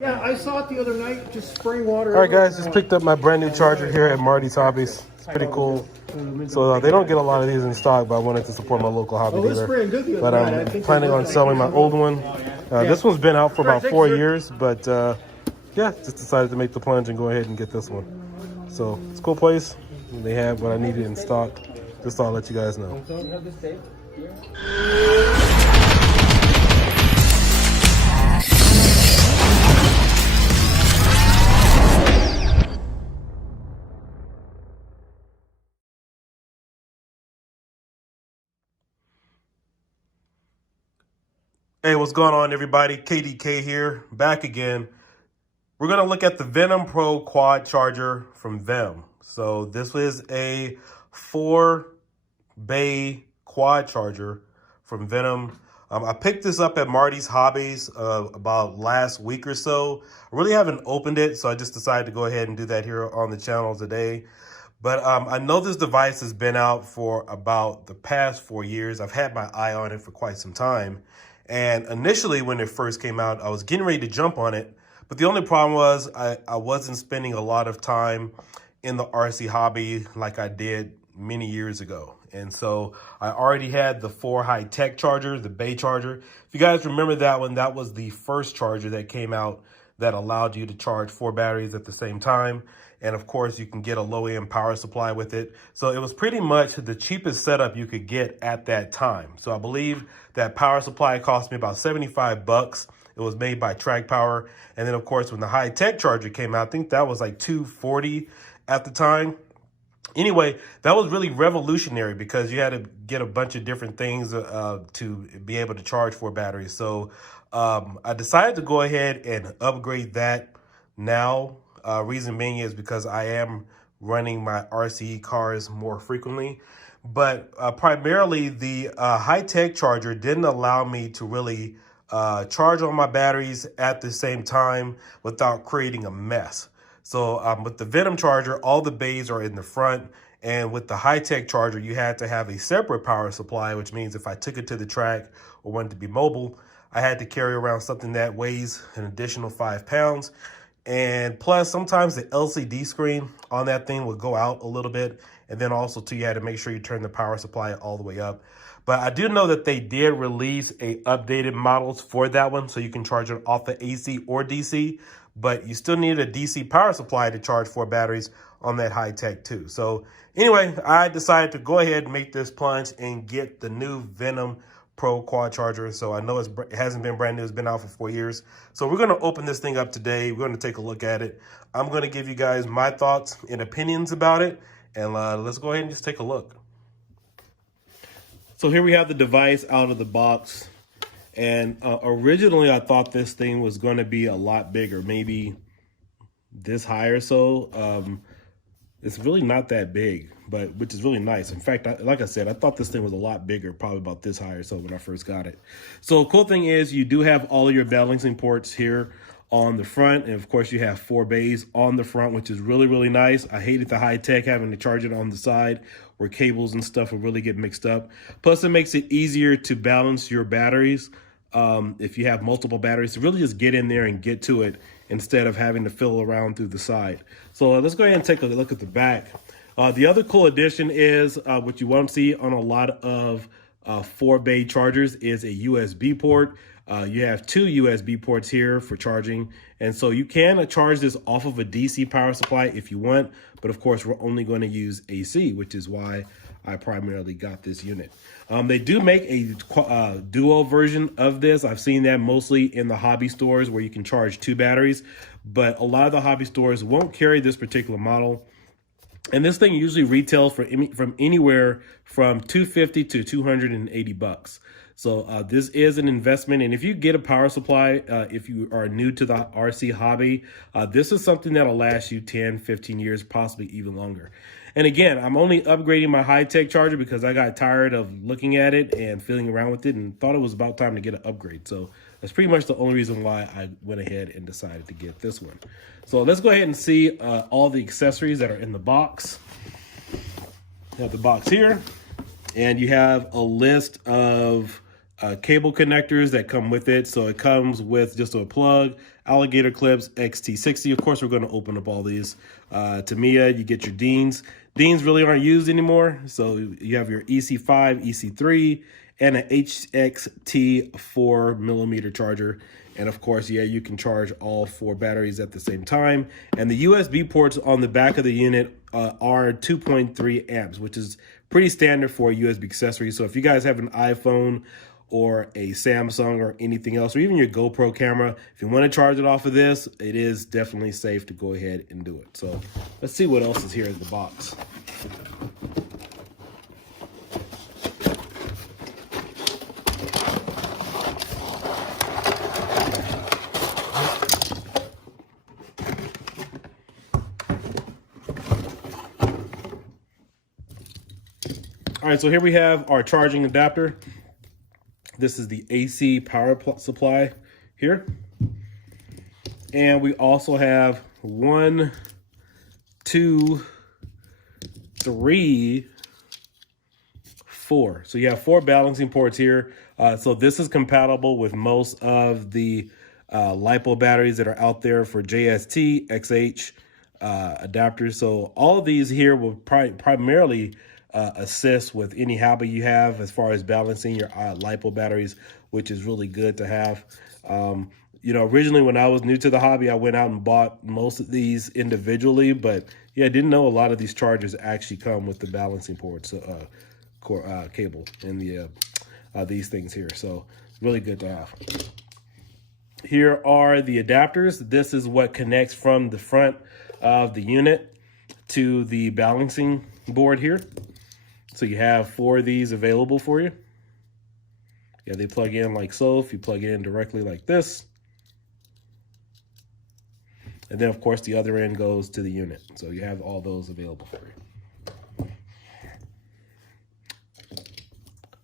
Yeah, I saw it the other night, just spraying water. All right, guys, just picked up my brand new charger here at Marty's Hobbies. It's pretty cool. So they don't get a lot of these in stock, but I wanted to support my local hobby dealer. But I'm planning on selling my old one. This one's been out for about 4 years, but yeah, just decided to make the plunge and go ahead and get this one. So it's a cool place. They have what I needed in stock. Just thought I'd let you guys know. Hey, what's going on, everybody? KDK here, back again. We're going to look at the Venom Pro quad charger from Venom. So this was a 4-bay quad charger from Venom. I picked this up at Marty's Hobbies about last week or so. I really haven't opened it, so I just decided to go ahead and do that here on the channel today. But I know this device has been out for about the past 4 years. I've had my eye on it for quite some time. And initially, when it first came out, I was getting ready to jump on it. But the only problem was I wasn't spending a lot of time in the RC hobby like I did many years ago. And so I already had the 4 high-tech charger, the Bay charger. If you guys remember that one, that was the first charger that came out that allowed you to charge 4 batteries at the same time. And of course, you can get a low-end power supply with it. So it was pretty much the cheapest setup you could get at that time. So I believe that power supply cost me about 75 bucks. It was made by Track Power. And then of course, when the high-tech charger came out, I think that was like $240 at the time. Anyway, that was really revolutionary because you had to get a bunch of different things to be able to charge 4 batteries. So I decided to go ahead and upgrade that now. Reason being is because I am running my RCE cars more frequently. But primarily the high-tech charger didn't allow me to really charge all my batteries at the same time without creating a mess. So with the Venom charger, all the bays are in the front. And with the high-tech charger, you had to have a separate power supply, which means if I took it to the track or wanted to be mobile, I had to carry around something that weighs an additional 5 pounds. And plus, sometimes the LCD screen on that thing would go out a little bit. And then also, too, you had to make sure you turn the power supply all the way up. But I do know that they did release a updated models for that one, so you can charge it off the AC or DC. But you still need a DC power supply to charge 4 batteries on that high-tech, too. So anyway, I decided to go ahead and make this plunge and get the new Venom Pro quad charger. So I know it hasn't been brand new. It's been out for 4 years. So we're going to open this thing up today. We're going to take a look at it. I'm going to give you guys my thoughts and opinions about it. And let's go ahead and just take a look. So here we have the device out of the box. And originally I thought this thing was going to be a lot bigger, maybe this high or so. It's really not that big, but which is really nice. In fact, like I said, I thought this thing was a lot bigger, probably about this high or so when I first got it. So cool thing is you do have all of your balancing ports here on the front. And of course you have 4 bays on the front, which is really, really nice. I hated the high tech having to charge it on the side where cables and stuff will really get mixed up. Plus it makes it easier to balance your batteries. If you have multiple batteries, to really just get in there and get to it instead of having to fill around through the side. So let's go ahead and take a look at the back. The other cool addition is what you won't see on a lot of 4-bay chargers is a USB port. You have 2 USB ports here for charging. And so you can charge this off of a DC power supply if you want. But of course, we're only going to use AC, which is why I primarily got this unit. They do make a duo version of this. I've seen that mostly in the hobby stores where you can charge 2 batteries, but a lot of the hobby stores won't carry this particular model. And this thing usually retails from anywhere from $250 to $280. So this is an investment. And if you get a power supply, if you are new to the RC hobby, this is something that'll last you 10, 15 years, possibly even longer. And again, I'm only upgrading my high-tech charger because I got tired of looking at it and feeling around with it and thought it was about time to get an upgrade. So that's pretty much the only reason why I went ahead and decided to get this one. So let's go ahead and see all the accessories that are in the box. You have the box here, and you have a list of cable connectors that come with it. So it comes with just a plug, alligator clips, XT60. Of course, we're going to open up all these. Tamiya, you get your Deans. Deans really aren't used anymore. So you have your EC5, EC3, and an HXT 4mm charger. And of course, yeah, you can charge all 4 batteries at the same time. And the USB ports on the back of the unit are 2.3 amps, which is pretty standard for a USB accessory. So if you guys have an iPhone or a Samsung or anything else, or even your GoPro camera, if you want to charge it off of this, it is definitely safe to go ahead and do it. So let's see what else is here in the box. All right, so here we have our charging adapter. This is the AC power supply here. And we also have 1, 2, 3, 4. So you have 4 balancing ports here. So this is compatible with most of the LiPo batteries that are out there for JST, XH adapters. So all of these here will primarily assist with any habit you have as far as balancing your LiPo batteries, which is really good to have. You know, originally when I was new to the hobby, I went out and bought most of these individually, but yeah, I didn't know a lot of these chargers actually come with the balancing ports cable and the these things here. So really good to have. Here are the adapters. This is what connects from the front of the unit to the balancing board here. So you have 4 of these available for you. Yeah, they plug in like so. If you plug it in directly like this. And then, of course, the other end goes to the unit. So you have all those available for you.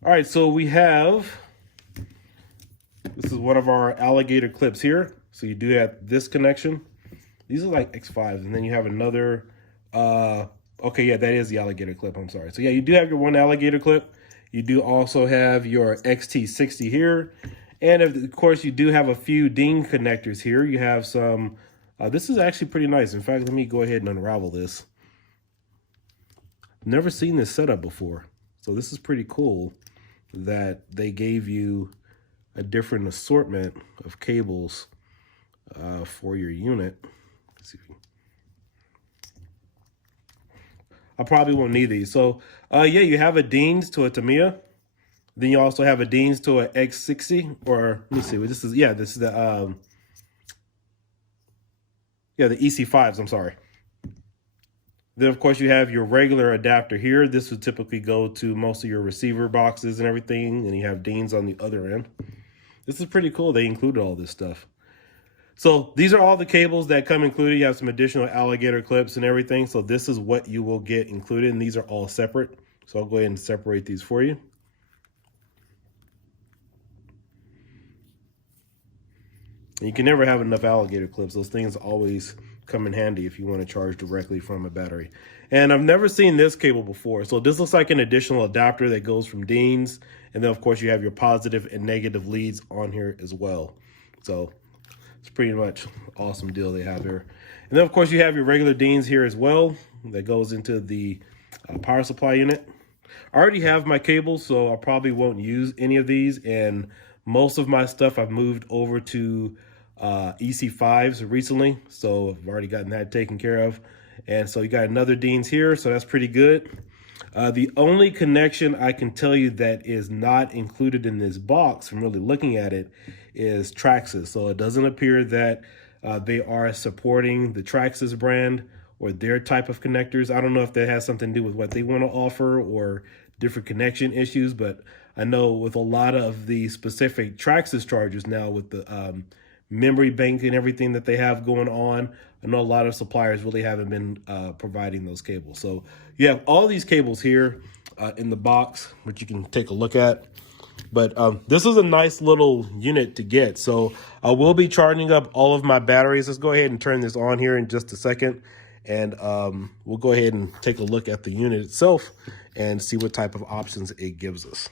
All right, so we have, this is one of our alligator clips here. So you do have this connection. These are like X5s. And then you have another, okay, yeah, that is the alligator clip. I'm sorry. So yeah, you do have your one alligator clip. You do also have your XT60 here. And of course, you do have a few Dean connectors here. You have some, this is actually pretty nice. In fact, let me go ahead and unravel this. Never seen this setup before. So this is pretty cool that they gave you a different assortment of cables for your unit. Let's see. I probably won't need these. So yeah, you have a Dean's to a Tamiya. Then you also have a Dean's to a X60, or let me see what this is. Yeah, this is the the EC5s, I'm sorry. Then of course you have your regular adapter here. This would typically go to most of your receiver boxes and everything, and you have Dean's on the other end. This is pretty cool. They included all this stuff. So these are all the cables that come included. You have some additional alligator clips and everything. So this is what you will get included, and these are all separate. So I'll go ahead and separate these for you. And you can never have enough alligator clips. Those things always come in handy if you want to charge directly from a battery. And I've never seen this cable before. So this looks like an additional adapter that goes from Dean's. And then of course you have your positive and negative leads on here as well. So it's pretty much an awesome deal they have here. And then of course you have your regular Dean's here as well. That goes into the power supply unit. I already have my cables, so I probably won't use any of these. And most of my stuff I've moved over to EC5s recently, so I've already gotten that taken care of. And so you got another Dean's here, so that's pretty good. The only connection I can tell you that is not included in this box from really looking at it is Traxxas. So it doesn't appear that they are supporting the Traxxas brand or their type of connectors. I don't know if that has something to do with what they want to offer or different connection issues, but I know with a lot of the specific Traxxas chargers now with the memory bank and everything that they have going on, I know a lot of suppliers really haven't been providing those cables. So you have all these cables here in the box, which you can take a look at. But this is a nice little unit to get. So I will be charging up all of my batteries. Let's go ahead and turn this on here in just a second. And we'll go ahead and take a look at the unit itself and see what type of options it gives us.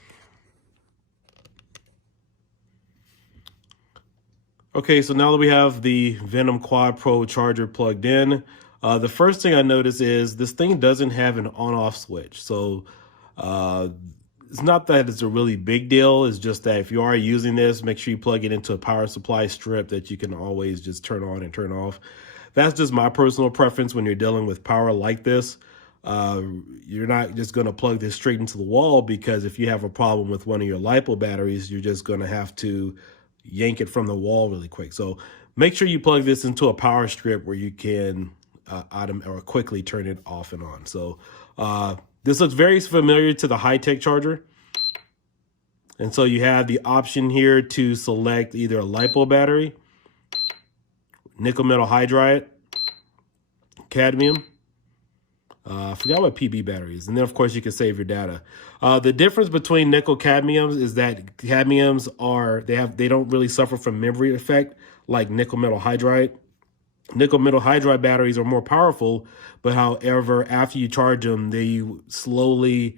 Okay, so now that we have the Venom Quad Pro charger plugged in, the first thing I notice is this thing doesn't have an on-off switch. So uh, it's not that it's a really big deal. It's just that if you are using this, make sure you plug it into a power supply strip that you can always just turn on and turn off. That's just my personal preference when you're dealing with power like this. You're not just going to plug this straight into the wall, because if you have a problem with one of your LiPo batteries, you're just going to have to yank it from the wall really quick. So make sure you plug this into a power strip where you can quickly turn it off and on. So this looks very familiar to the high-tech charger. And so you have the option here to select either a LiPo battery, nickel metal hydride, cadmium. I forgot what PB battery is. And then, of course, you can save your data. The difference between nickel cadmiums is that cadmiums they don't really suffer from memory effect like nickel metal hydride. Nickel metal hydride batteries are more powerful, but however, after you charge them, they slowly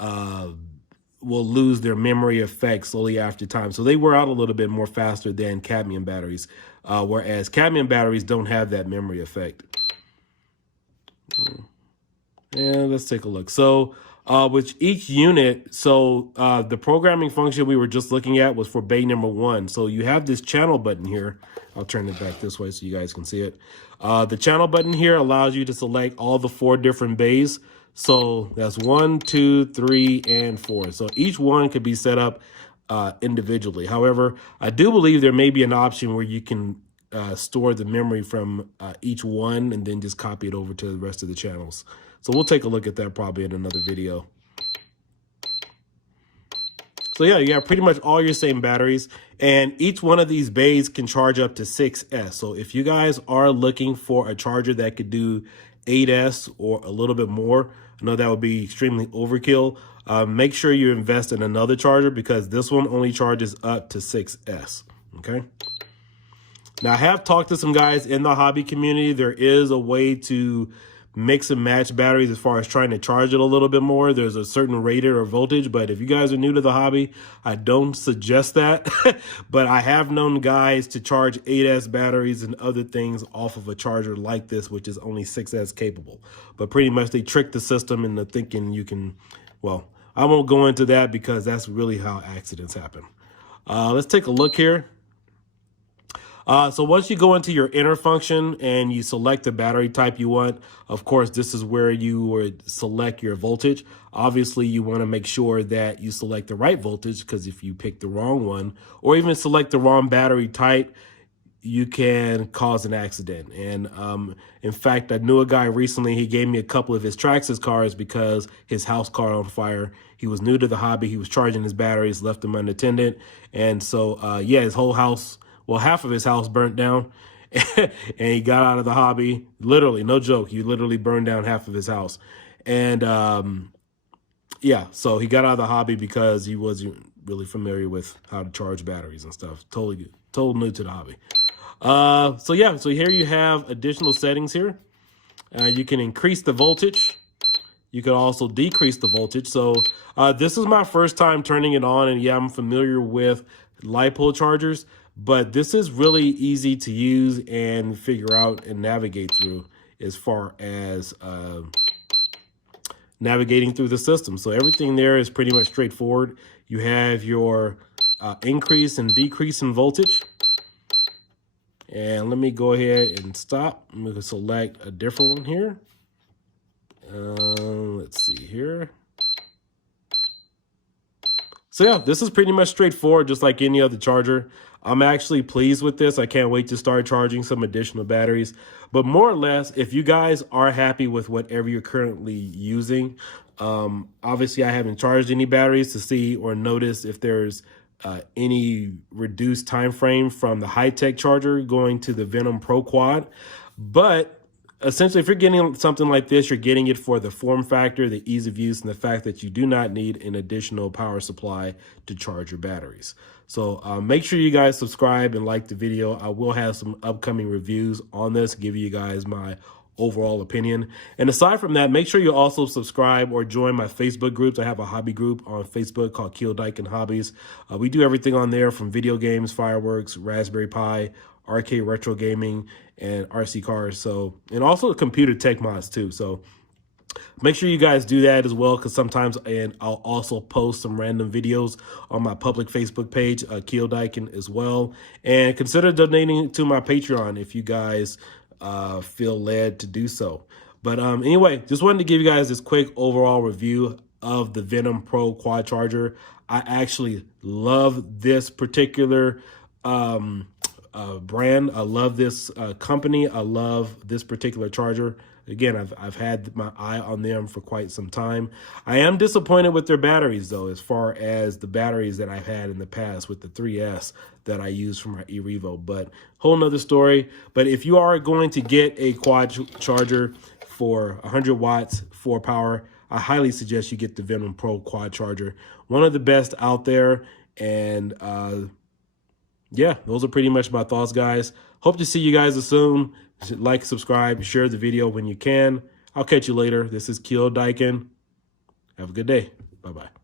will lose their memory effect slowly after time. So they wear out a little bit more faster than cadmium batteries, whereas cadmium batteries don't have that memory effect. And let's take a look. So with each unit, the programming function we were just looking at was for bay number 1. So you have this channel button here. I'll turn it back this way so you guys can see it. The channel button here allows you to select all the 4 different bays. So that's 1, 2, 3, and 4. So each one could be set up individually. However, I do believe there may be an option where you can store the memory from each one and then just copy it over to the rest of the channels. So we'll take a look at that probably in another video. So yeah, you have pretty much all your same batteries, and each one of these bays can charge up to 6S. So if you guys are looking for a charger that could do 8S or a little bit more, I know that would be extremely overkill. Make sure you invest in another charger, because this one only charges up to 6S, okay? Now, I have talked to some guys in the hobby community. There is a way to mix and match batteries as far as trying to charge it a little bit more. There's a certain rated or voltage, but if you guys are new to the hobby, I don't suggest that. But I have known guys to charge 8S batteries and other things off of a charger like this, which is only 6S capable. But pretty much they trick the system into thinking you can, well, I won't go into that because that's really how accidents happen. Let's take a look here. So once you go into your inner function and you select the battery type you want, of course, this is where you would select your voltage. Obviously, you want to make sure that you select the right voltage, because if you pick the wrong one or even select the wrong battery type, you can cause an accident. And in fact, I knew a guy recently, he gave me a couple of his Traxxas cars because his house caught on fire. He was new to the hobby. He was charging his batteries, left them unattended. And so, yeah, his whole house, well, half of his house burnt down, and he got out of the hobby. Literally, no joke. He literally burned down half of his house. And yeah, so he got out of the hobby because he wasn't really familiar with how to charge batteries and stuff. Total new to the hobby. So yeah, so here you have additional settings here. You can increase the voltage. You could also decrease the voltage. So this is my first time turning it on, and yeah, I'm familiar with LiPo chargers, but this is really easy to use and figure out and navigate through as far as navigating through the system. So everything there is pretty much straightforward. You have your increase and decrease in voltage. And let me go ahead and stop. I'm going to select a different one here. Let's see here. So yeah, this is pretty much straightforward, just like any other charger. I'm actually pleased with this. I can't wait to start charging some additional batteries. But more or less, if you guys are happy with whatever you're currently using, obviously I haven't charged any batteries to see or notice if there's any reduced time frame from the high-tech charger going to the Venom Pro Quad. But essentially, if you're getting something like this, you're getting it for the form factor, the ease of use, and the fact that you do not need an additional power supply to charge your batteries. So make sure you guys subscribe and like the video. I will have some upcoming reviews on this, give you guys my overall opinion. And aside from that, make sure you also subscribe or join my Facebook groups. I have a hobby group on Facebook called Diekin Hobbies. We do everything on there from video games, fireworks, Raspberry Pi, arcade retro gaming, and RC cars. So, and also computer tech mods too. So make sure you guys do that as well, because sometimes, and I'll also post some random videos on my public Facebook page, Diekin as well. And consider donating to my Patreon if you guys feel led to do so. But anyway, just wanted to give you guys this quick overall review of the Venom Pro Quad Charger. I actually love this particular brand. I love this company. I love this particular charger. Again, I've had my eye on them for quite some time. I am disappointed with their batteries, though, as far as the batteries that I've had in the past with the 3S that I use for my eRevo. But whole nother story. But if you are going to get a quad charger for 100 watts, 4 power, I highly suggest you get the Venom Pro Quad Charger. One of the best out there. And yeah, those are pretty much my thoughts, guys. Hope to see you guys soon. Like, subscribe, share the video when you can. I'll catch you later. This is Diekin. Have a good day. Bye-bye.